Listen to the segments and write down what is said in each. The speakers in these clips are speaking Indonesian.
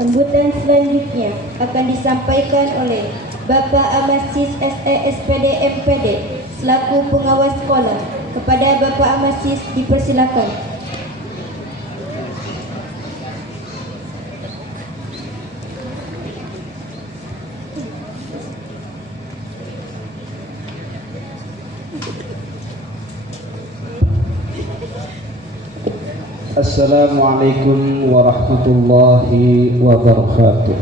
Sambutan selanjutnya akan disampaikan oleh Bapak Amasis SESPD MPD selaku pengawas sekolah. Kepada Bapak Amasis dipersilakan. Assalamualaikum warahmatullahi wabarakatuh.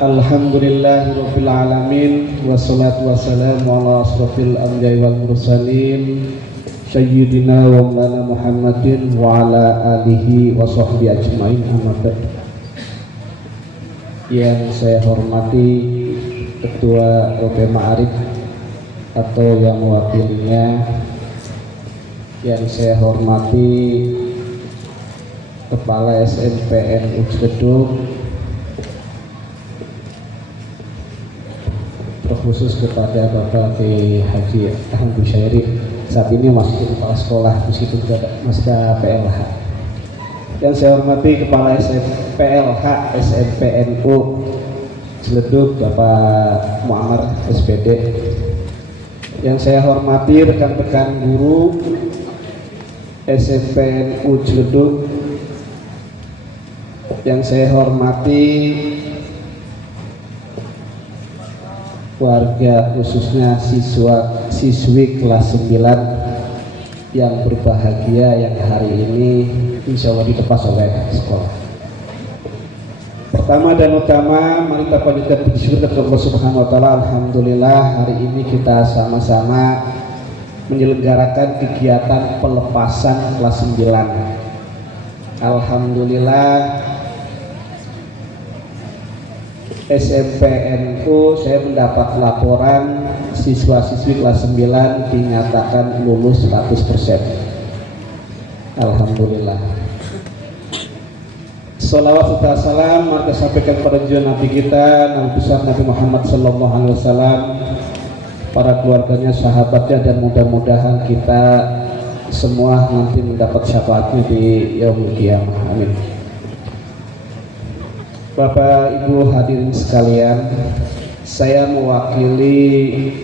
Alhamdulillahirabbil alamin wassalatu wassalamu ala asrofil anbiya'i wal mursalin sayyidina wa maulana Muhammadin wa ala alihi wa sahbihi ajmain, amma ba'd. Yang saya hormati Ketua LP Ma'arif atau yang mewakilinya, yang saya hormati Kepala SMPN Ucledug, terkhusus kepada Bapak Kiai Haji Ahmad Busyairi, saat ini masih kepala sekolah meskipun masih PLH. Yang saya hormati Kepala PLH SMPNU Ucledug Bapak Muammar SPD. Yang saya hormati rekan-rekan guru SMPN Ucledug, yang saya hormati warga khususnya siswi kelas 9 yang berbahagia yang hari ini insya Allah dilepas oleh sekolah. Pertama dan utama mari kita panjatkan puji syukur kepada Allah Subhanahu wa taala. Alhamdulillah hari ini kita sama-sama menyelenggarakan kegiatan pelepasan kelas 9. Alhamdulillah SMPNU saya mendapat laporan siswa-siswi kelas 9 dinyatakan lulus 100%. Alhamdulillah. Salawat serta salam mari sampaikan kepada junjungan Nabi kita Nabi besar Nabi Muhammad sallallahu alaihi wasallam, para keluarganya, sahabatnya, dan mudah-mudahan kita semua nanti mendapat syafaatnya di yaumul qiyamah. Amin. Bapak Ibu hadirin sekalian, saya mewakili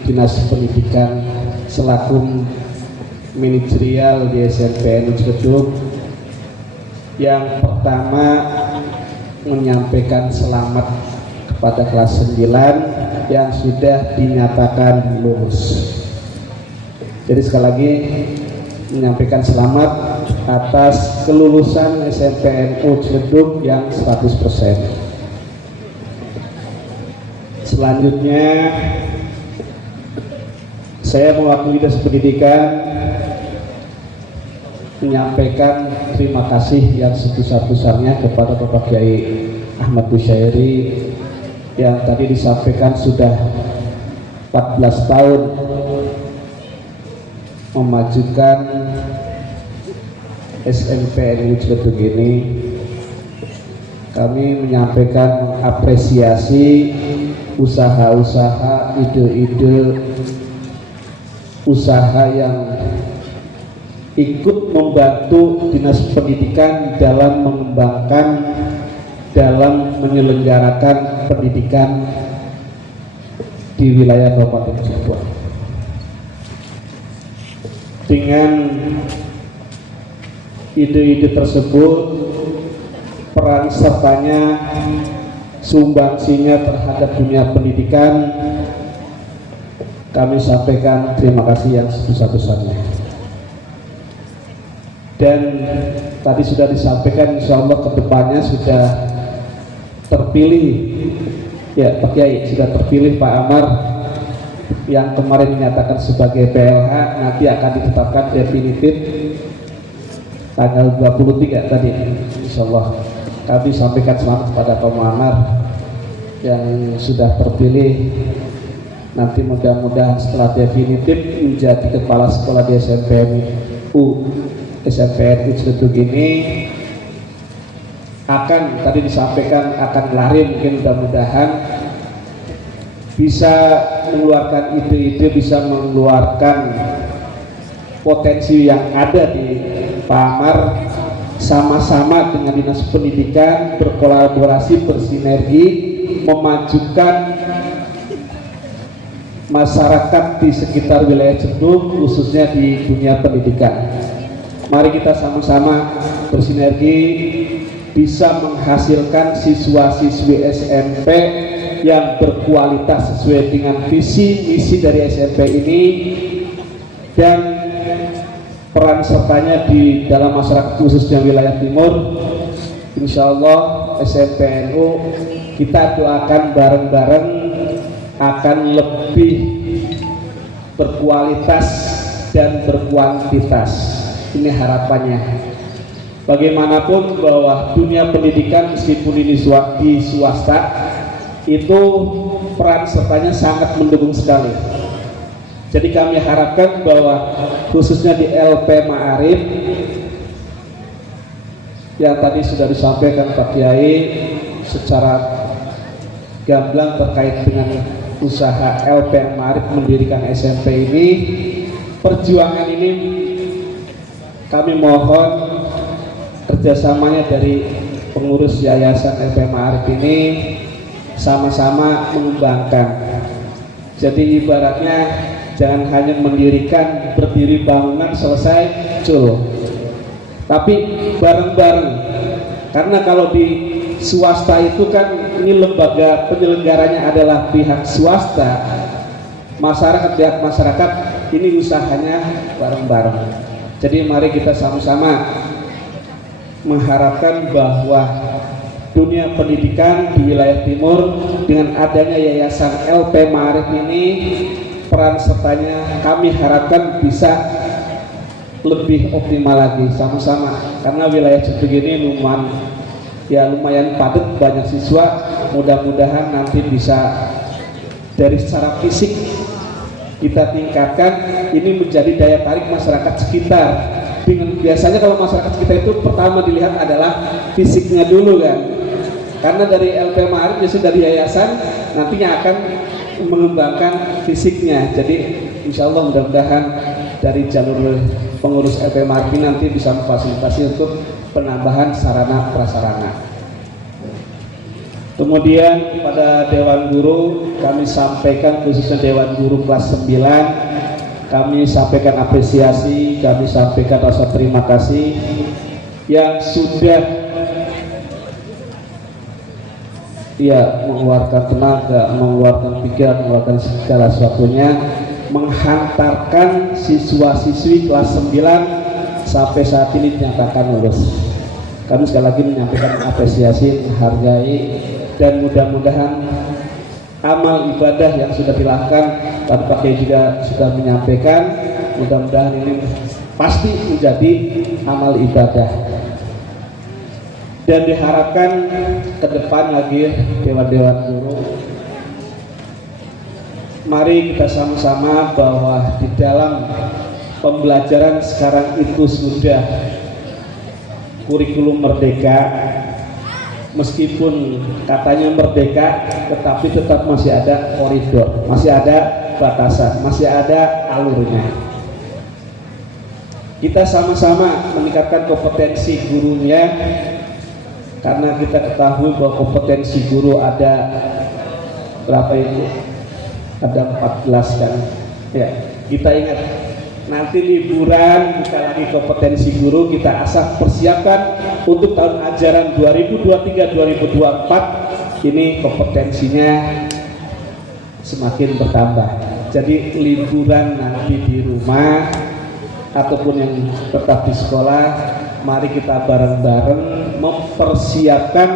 Dinas Pendidikan selaku manajerial di SMPN Ucledug. Yang pertama menyampaikan selamat kepada kelas 9 yang sudah dinyatakan lulus. Jadi sekali lagi menyampaikan selamat atas kelulusan SMPN Ucledug yang 100%. Selanjutnya saya mewakili Dinas Pendidikan menyampaikan terima kasih yang sebesar-besarnya kepada Bapak Kiai Ahmad Busyairi yang tadi disampaikan sudah 14 tahun memajukan SMPN Ucledug ini. Kami menyampaikan apresiasi usaha-usaha, ide-ide usaha yang ikut membantu Dinas Pendidikan dalam mengembangkan, dalam menyelenggarakan pendidikan di wilayah Kabupaten Cirebon. Dengan ide-ide tersebut, peran sertanya, sumbangsinya terhadap dunia pendidikan, kami sampaikan terima kasih yang sebesar-besarnya. Dan tadi sudah disampaikan, insya Allah kedepannya sudah terpilih, ya Pak Kiai, sudah terpilih Pak Amar yang kemarin dinyatakan sebagai PLH, nanti akan ditetapkan definitif tanggal 23 tadi, insya Allah. Kami sampaikan selamat kepada Pak Muammar yang sudah terpilih. Nanti mudah-mudahan setelah definitif menjadi kepala sekolah di SMPN Ucledug ini akan, tadi disampaikan akan lari, mungkin mudah-mudahan bisa mengeluarkan ide-ide, bisa mengeluarkan potensi yang ada di Pak Amar sama-sama dengan Dinas Pendidikan berkolaborasi, bersinergi memajukan masyarakat di sekitar wilayah Cenduk, khususnya di dunia pendidikan. Mari kita sama-sama bersinergi bisa menghasilkan siswa-siswi SMP yang berkualitas sesuai dengan visi misi dari SMP ini, dan peran sertanya di dalam masyarakat khususnya wilayah timur. Insya Allah SMPNU kita doakan bareng-bareng akan lebih berkualitas dan berkuantitas. Ini harapannya. Bagaimanapun bahwa dunia pendidikan meskipun ini di swasta itu peran sertanya sangat mendukung sekali. Jadi kami harapkan bahwa khususnya di LP Ma'arif yang tadi sudah disampaikan Pak Kiai secara gamblang terkait dengan usaha LP Ma'arif mendirikan SMP ini, perjuangan ini kami mohon kerjasamanya dari pengurus yayasan LP Ma'arif ini sama-sama mengembangkan. Jadi ibaratnya jangan hanya mendirikan berdiri bangunan selesai cul, tapi bareng-bareng. Karena kalau di swasta itu kan ini lembaga penyelenggaranya adalah pihak swasta, pihak masyarakat ini usahanya bareng-bareng. Jadi mari kita sama-sama mengharapkan bahwa dunia pendidikan di wilayah timur dengan adanya yayasan LP Ma'arif ini, peran sertanya kami harapkan bisa lebih optimal lagi sama-sama, karena wilayah Cenduk ini lumayan padat, banyak siswa. Mudah-mudahan nanti bisa dari secara fisik kita tingkatkan, ini menjadi daya tarik masyarakat sekitar. Dengan biasanya kalau masyarakat sekitar itu pertama dilihat adalah fisiknya dulu kan, karena dari LP Ma'arif biasanya dari yayasan nantinya akan mengembangkan fisiknya. Jadi insya Allah mudah-mudahan dari jalur pengurus LP Ma'arif nanti bisa memfasilitasi untuk penambahan sarana prasarana. Kemudian pada Dewan Guru kami sampaikan, khususnya Dewan Guru kelas 9, kami sampaikan apresiasi, kami sampaikan rasa terima kasih yang sudah mengeluarkan tenaga, mengeluarkan pikiran, mengeluarkan segala sesuatunya, menghantarkan siswa-siswi kelas 9 sampai saat ini dinyatakan lulus. Kami sekali lagi menyampaikan apresiasi, menghargai, dan mudah-mudahan amal ibadah yang sudah dilakukan, Pak Kiai juga sudah menyampaikan, mudah-mudahan ini pasti menjadi amal ibadah. Dan diharapkan ke depan lagi dewan-dewan guru, mari kita sama-sama bahwa di dalam pembelajaran sekarang itu sudah kurikulum merdeka. Meskipun katanya merdeka, tetapi tetap masih ada koridor, masih ada batasan, masih ada alurnya. Kita sama-sama meningkatkan kompetensi gurunya, karena kita ketahui bahwa kompetensi guru ada berapa itu? Ada 14 kan? Ya, kita ingat nanti liburan buka lagi kompetensi guru, kita asah persiapkan untuk tahun ajaran 2023-2024 ini kompetensinya semakin bertambah. Jadi liburan nanti di rumah ataupun yang tetap di sekolah, mari kita bareng-bareng mempersiapkan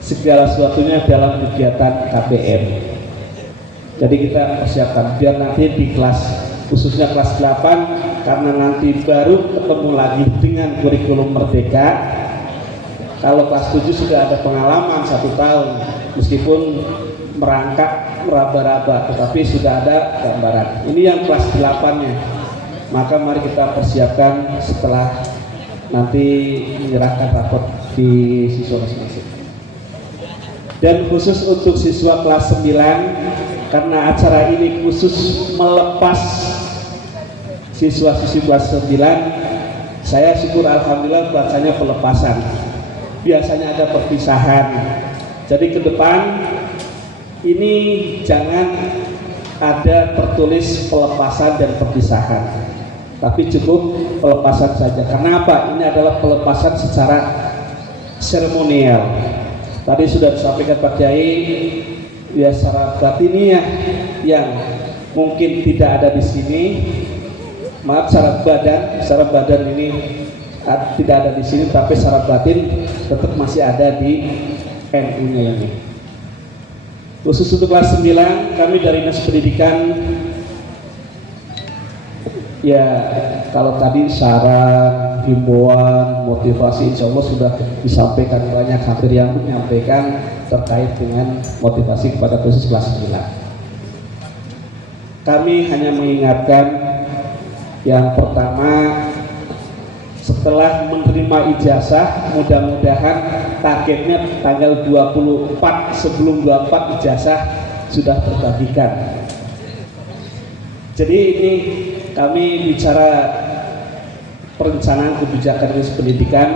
segala sesuatunya dalam kegiatan KPM. Jadi kita persiapkan biar nanti di kelas, khususnya kelas 8, karena nanti baru ketemu lagi dengan kurikulum merdeka. Kalau kelas 7 sudah ada pengalaman 1 tahun, meskipun merangkak meraba-raba, tetapi sudah ada gambaran. Ini yang kelas 8-nya. Maka mari kita persiapkan setelah nanti menyerahkan raport di siswa masing-masing. Dan khusus untuk siswa kelas 9, karena acara ini khusus melepas siswa-siswi kelas 9, Saya syukur alhamdulillah bacanya pelepasan. Biasanya ada perpisahan. Jadi ke depan ini jangan ada tertulis pelepasan dan perpisahan, tapi cukup pelepasan saja. Karena apa? Ini adalah pelepasan secara seremonial. Tadi sudah disampaikan Pak Kiai, ya secara batiniah yang mungkin tidak ada di sini. Maaf, secara badan ini tidak ada di sini, tapi secara batin tetap masih ada di NU-nya ini. Khusus untuk kelas 9, kami dari Dinas Pendidikan, ya kalau tadi saran, himbauan, motivasi insya Allah sudah disampaikan banyak, hampir yang menyampaikan terkait dengan motivasi kepada khusus kelas 9. Kami hanya mengingatkan yang pertama, setelah menerima ijazah, mudah-mudahan targetnya tanggal 24, sebelum 24 ijazah sudah terbagikan. Jadi ini kami bicara perencanaan kebijakan Dinas Pendidikan.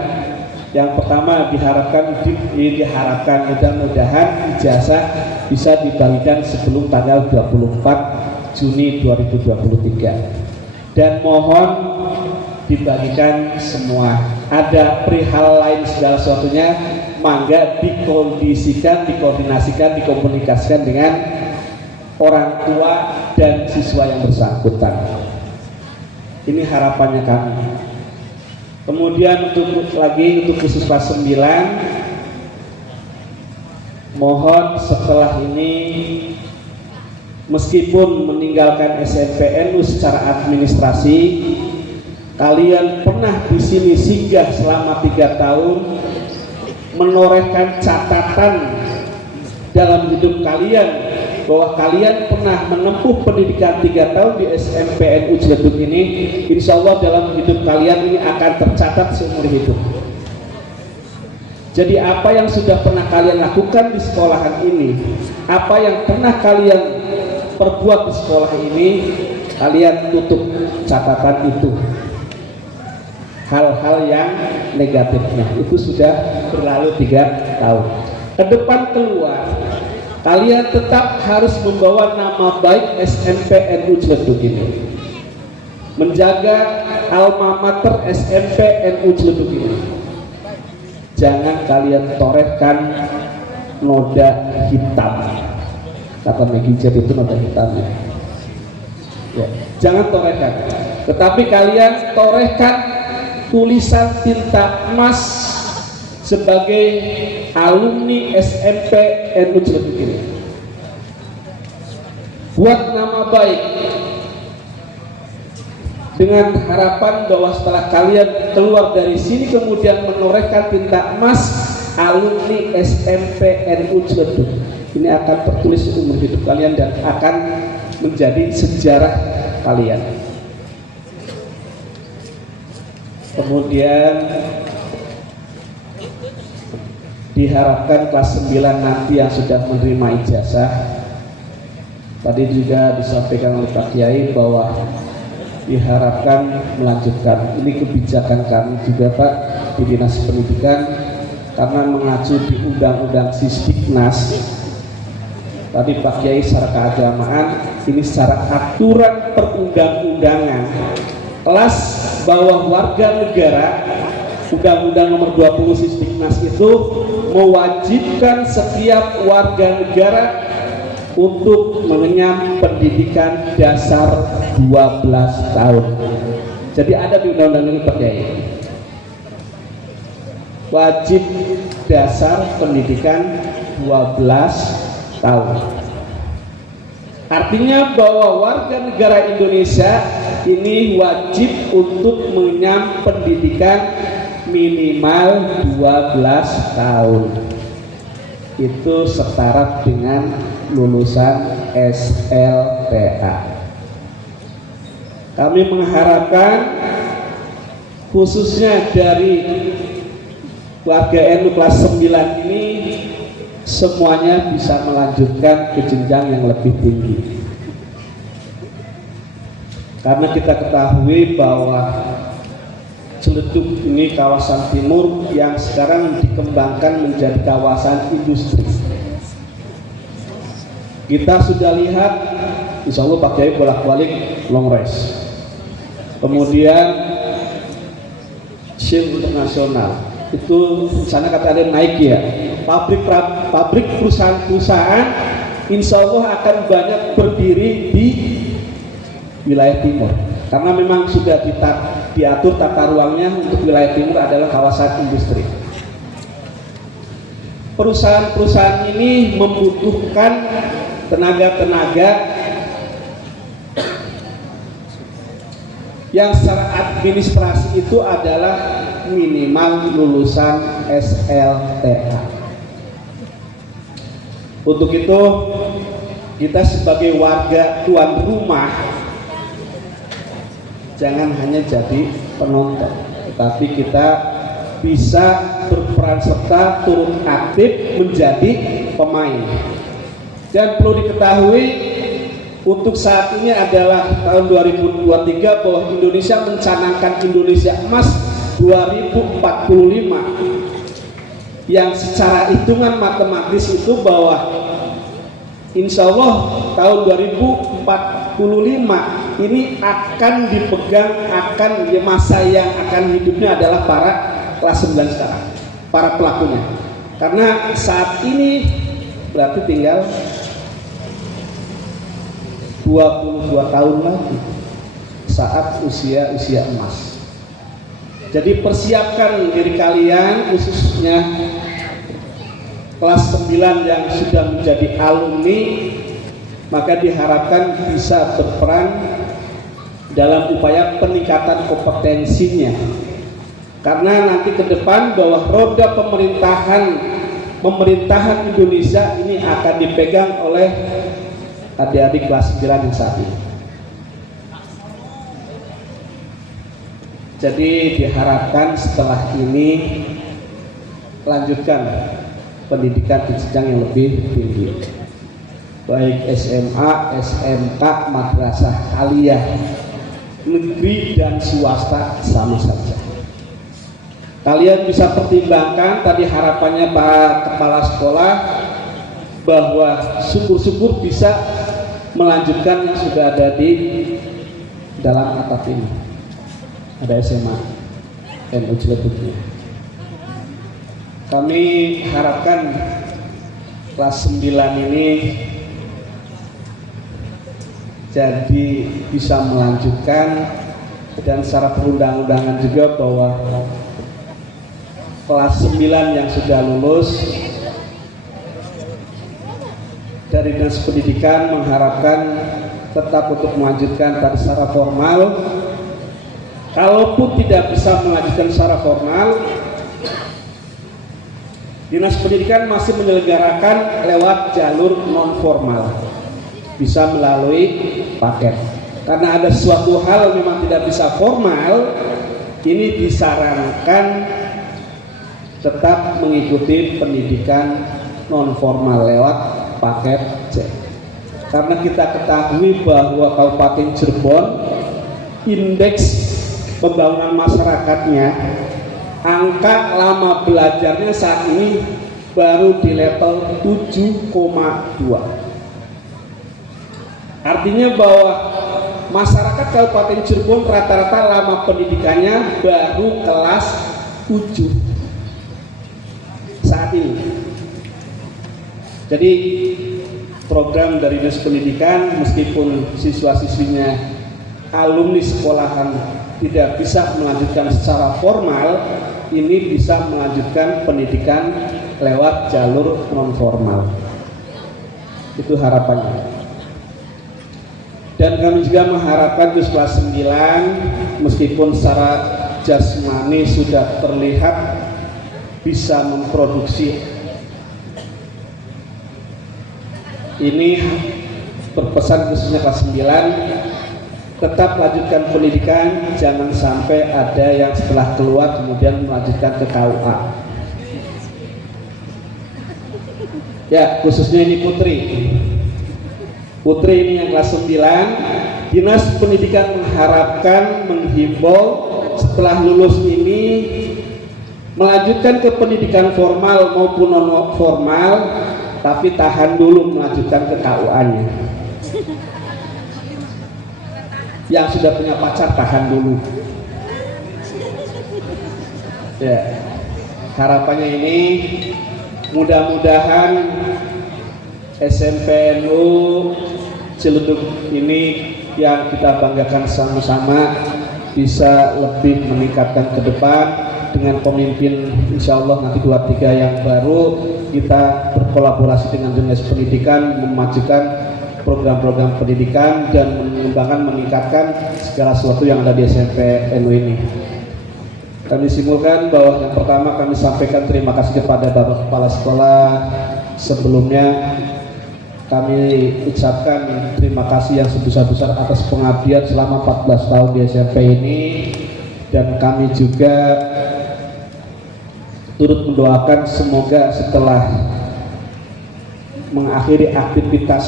Yang pertama diharapkan mudah-mudahan ijazah bisa dibagikan sebelum tanggal 24 Juni 2023. Dan mohon dibagikan semua. Ada perihal lain segala sesuatunya, mangga dikoordinasikan, dikomunikasikan dengan orang tua dan siswa yang bersangkutan. Ini harapannya kami. Kemudian untuk khusus kelas 9, mohon setelah ini meskipun meninggalkan SNPNU secara administrasi, kalian pernah di sini singgah selama 3 tahun, menorehkan catatan dalam hidup kalian bahwa kalian pernah menempuh pendidikan 3 tahun di SNPNU Ciledug ini. Insya Allah dalam hidup kalian ini akan tercatat seumur hidup. Jadi apa yang sudah pernah kalian lakukan di sekolahan ini, apa yang pernah kalian perbuat di sekolah ini, kalian tutup catatan itu. Hal-hal yang negatifnya itu sudah berlalu 3 tahun. Ke depan keluar, kalian tetap harus membawa nama baik SNPNU Ciledug ini, menjaga alma mater SNPNU Ciledug ini. Jangan kalian torehkan noda hitam. Kata Maggie Jet itu noda hitamnya. Ya, jangan torehkan, tetapi kalian torehkan tulisan tinta emas sebagai alumni SNPNU Ciledug ini. Buat nama baik, dengan harapan bahwa setelah kalian keluar dari sini kemudian menorehkan tinta emas alumni SNPNU Ciledug. Ini akan tertulis umur hidup kalian dan akan menjadi sejarah kalian. Kemudian diharapkan kelas 9 nanti yang sudah menerima ijazah, tadi juga disampaikan oleh Pak Kiai bahwa diharapkan melanjutkan. Ini kebijakan kami juga Pak di Dinas Pendidikan, karena mengacu di Undang-Undang Sisdiknas. Tadi Pak Kiai secara keagamaan, ini secara aturan perundang-undangan, kelas bawah warga negara, Undang-Undang Nomor 20 Sisdiknas itu mewajibkan setiap warga negara untuk mengenyam pendidikan dasar 12 tahun. Jadi ada di Undang-Undang ini Pak Kiai, wajib dasar pendidikan 12 tahun. Artinya bahwa warga negara Indonesia ini wajib untuk mengenyam pendidikan minimal 12 tahun. Itu setara dengan lulusan SLTA. Kami mengharapkan khususnya dari warga NU kelas 9 ini semuanya bisa melanjutkan ke jenjang yang lebih tinggi. Karena kita ketahui bahwa Ciledug ini kawasan timur yang sekarang dikembangkan menjadi kawasan industri. Kita sudah lihat, insya Allah Pak Kiai bolak-balik long race. Kemudian Shell Internasional itu sana kata ada naik ya. Pabrik perusahaan-perusahaan insya Allah akan banyak berdiri di wilayah timur. Karena memang sudah diatur tata ruangnya untuk wilayah timur adalah kawasan industri. Perusahaan-perusahaan ini membutuhkan tenaga-tenaga yang secara administrasi itu adalah minimal lulusan SLTA. Untuk itu kita sebagai warga tuan rumah jangan hanya jadi penonton, tetapi kita bisa berperan serta turut aktif menjadi pemain. Dan perlu diketahui untuk saat ini adalah tahun 2023 bahwa Indonesia mencanangkan Indonesia Emas 2045 yang secara hitungan matematis itu bahwa insya Allah tahun 2045 ini akan dipegang, akan masa yang akan hidupnya adalah para kelas 9 sekarang, para pelakunya. Karena saat ini berarti tinggal 22 tahun lagi saat usia emas. Jadi persiapkan diri kalian, khususnya kelas 9 yang sudah menjadi alumni, maka diharapkan bisa berperan dalam upaya peningkatan kompetensinya. Karena nanti ke depan bahwa roda pemerintahan Indonesia ini akan dipegang oleh adik-adik kelas 9 yang saat ini. Jadi diharapkan setelah ini lanjutkan pendidikan di jenjang yang lebih tinggi, baik SMA, SMK, madrasah aliyah, negeri dan swasta sama saja. Kalian bisa pertimbangkan tadi harapannya Pak Kepala Sekolah bahwa syukur-syukur bisa melanjutkan yang sudah ada di dalam atap ini. Ada SMA NU Ciledugnya. Kami harapkan kelas 9 ini jadi bisa melanjutkan, dan secara perundang-undangan juga bahwa kelas 9 yang sudah lulus dari Dinas Pendidikan mengharapkan tetap untuk melanjutkan tadi secara formal. Kalaupun tidak bisa melanjutkan secara formal, Dinas Pendidikan masih menyelenggarakan lewat jalur non formal, bisa melalui paket. Karena ada suatu hal memang tidak bisa formal, ini disarankan tetap mengikuti pendidikan non formal lewat paket C. Karena kita ketahui bahwa Kabupaten Cirebon indeks pembangunan masyarakatnya, angka lama belajarnya saat ini baru di level 7,2. Artinya bahwa masyarakat Kabupaten Cirebon rata-rata lama pendidikannya baru kelas 7 saat ini. Jadi program dari Dinas Pendidikan, meskipun siswa-siswinya alumni sekolahan tidak bisa melanjutkan secara formal, ini bisa melanjutkan pendidikan lewat jalur non formal. Itu harapannya. Dan kami juga mengharapkan kelas 9 meskipun secara jasmani sudah terlihat bisa memproduksi, ini berpesan khususnya kelas 9 tetap lanjutkan pendidikan, jangan sampai ada yang setelah keluar kemudian melanjutkan ke KUA. Ya, khususnya ini Putri ini yang kelas 9. Dinas Pendidikan mengharapkan, menghimbau setelah lulus ini melanjutkan ke pendidikan formal maupun non formal, tapi tahan dulu melanjutkan ke KUA-nya. Yang sudah punya pacar tahan dulu. Ya, harapannya ini mudah-mudahan SMPNU Ciledug ini yang kita banggakan sama-sama bisa lebih meningkatkan ke depan dengan pemimpin insya Allah nanti 23 yang baru. Kita berkolaborasi dengan dinas pendidikan memajukan program-program pendidikan dan mengembangkan meningkatkan segala sesuatu yang ada di SMPNU ini. Kami simpulkan bahwa yang pertama kami sampaikan terima kasih kepada Bapak Kepala Sekolah. Sebelumnya kami ucapkan terima kasih yang sebesar-besar atas pengabdian selama 14 tahun di SMP ini, dan kami juga turut mendoakan semoga setelah mengakhiri aktivitas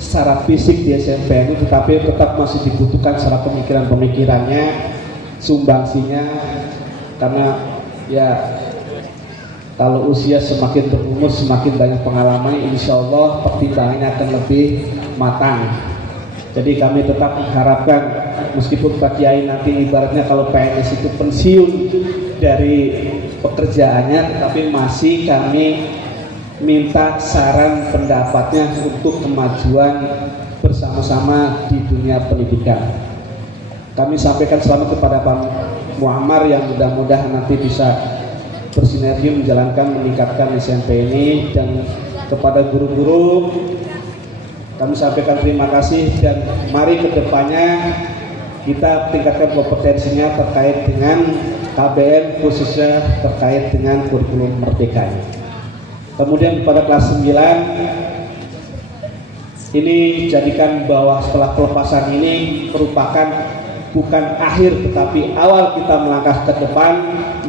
secara fisik di SMP ini tetapi tetap masih dibutuhkan secara pemikirannya, sumbangsinya, karena ya kalau usia semakin berumur semakin banyak pengalaman, insya Allah pertimbangannya akan lebih matang. Jadi kami tetap mengharapkan meskipun Pak Kiai nanti ibaratnya kalau PNS itu pensiun dari pekerjaannya, tetapi masih kami minta saran pendapatnya untuk kemajuan bersama-sama di dunia pendidikan. Kami sampaikan selamat kepada Pak Muammar yang mudah-mudahan nanti bisa bersinergi menjalankan meningkatkan SMP ini, dan kepada guru-guru kami sampaikan terima kasih, dan mari kedepannya kita tingkatkan kompetensinya terkait dengan KBM khususnya terkait dengan kurikulum merdeka. Kemudian pada kelas 9 ini jadikan bahwa setelah pelepasan ini merupakan bukan akhir tetapi awal kita melangkah ke depan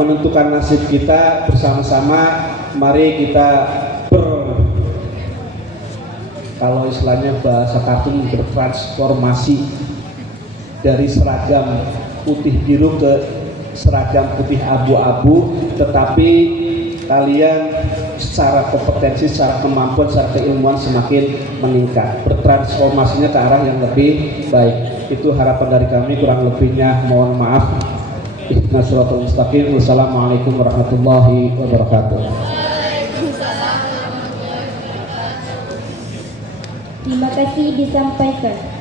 menentukan nasib kita bersama-sama. Mari kita kalau istilahnya bahasa kartun bertransformasi dari seragam putih biru ke seragam putih abu-abu, tetapi kalian secara kompetensi, secara kemampuan, secara keilmuan semakin meningkat, bertransformasinya ke arah yang lebih baik. Itu harapan dari kami, kurang lebihnya mohon maaf. Ihdinas siratal mustaqim. Wassalamualaikum warahmatullahi wabarakatuh. Terima kasih disampaikan